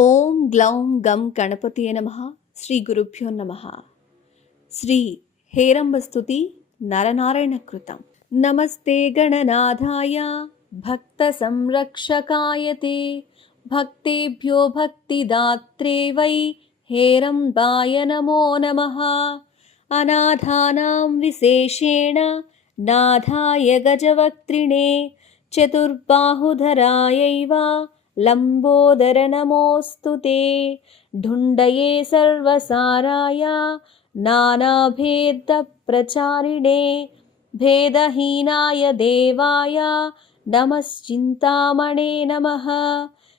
ఓం గ్లౌం గం గణపతియే నమ శ్రీ గురుభ్యో నమ శ్రీ హేరంబస్తుతి నరనారాయణ కృతం నమస్తే గణనాథాయ భక్త సంరక్షకాయ తే భక్తేభ్యో భక్తిదాత్రే వై हेरम्बाय नमो नमः अनाथानां विशेषेण नाथाय गजवक्त्रिणे चतुर्बाहुधरायैव लम्बोदर नमोऽस्तु ते। ढुण्डये सर्वसाराय नानाभेदप्रचारिणे। भेदहीनाय देवाय नमश्चिन्तामणे नमः।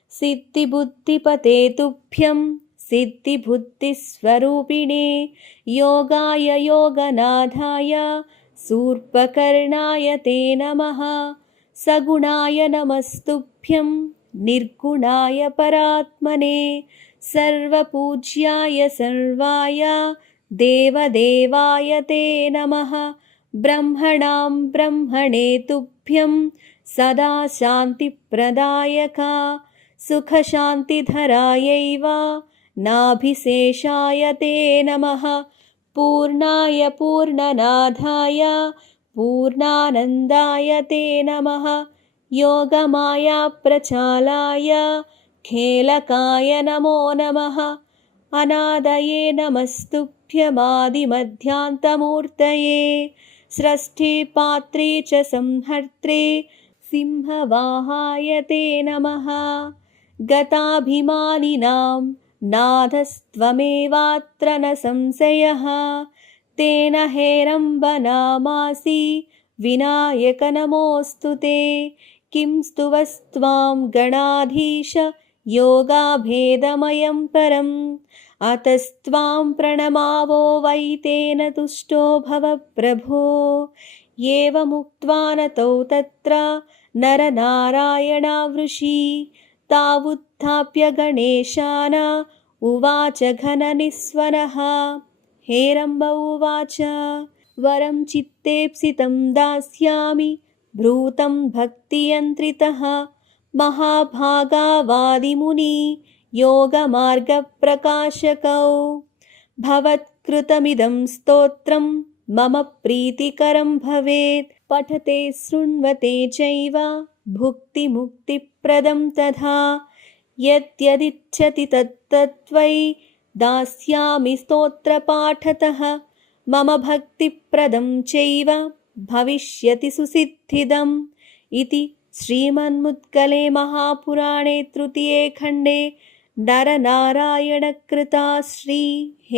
सिद्धिबुद्धिपते तुभ्यं सिद्धिबुद्धिस्वरूपिणे। योगाय योगनाथाय शूर्पकर्णाय ते नमः। सगुणाय नमस्तुभ्यं निर्गुणाय परात्मने सर्वपूज्याय सर्वाय देवदेवाय ते नमः। ब्रह्मणां ब्रह्मणे तुभ्यं सदा शान्तिप्रदायका सुखशान्तिधरायैव नाभिशेषाय ते नमः। पूर्णाय पूर्णनाथाय पूर्णानन्दाय ते नमः योगमायाप्रचालाय खेलकाय नमो नमः। अनादये नमस्तुभ्यमादिमध्यान्तमूर्तये। स्रष्टिपात्रे च संहर्त्रे सिंहवाहाय ते नमः। गताभिमानिनां नाथस्त्वमेवात्र न संशयः। तेन हेरम्बनामासि विनायक नमोऽस्तु ते। किं स्तुवस्त्वां गणाधीश योगाभेदमयं परम्। अतस्त्वां प्रणमावो वै तेन तुष्टो भव प्रभो एवमुक्त्वा नतौ तत्र नरनारायणावृषि। तावुत्थाप्य गणेशान उवाच घननिःस्वनः। हेरम्ब उवाच वरं चित्तेप्सितं दास्यामि भ्रूतं भक्तियन्त्रितः। महाभागावादिमुनि योगमार्गप्रकाशकौ। भवत्कृतमिदं स्तोत्रं मम प्रीतिकरं भवेत्। पठते शृण्वते चैव भुक्तिमुक्तिप्रदं तथा। यद्यदिच्छति तत्तत्त्वयि दास्यामि स्तोत्रपाठतः मम भक्तिप्रदं चैव भविष्यति सुसिद्धिदम् इति श्रीमन्मुद्गले महापुराणे तृतीये खण्डे नरनारायणकृता श्रीहेरम्बस्तुतिः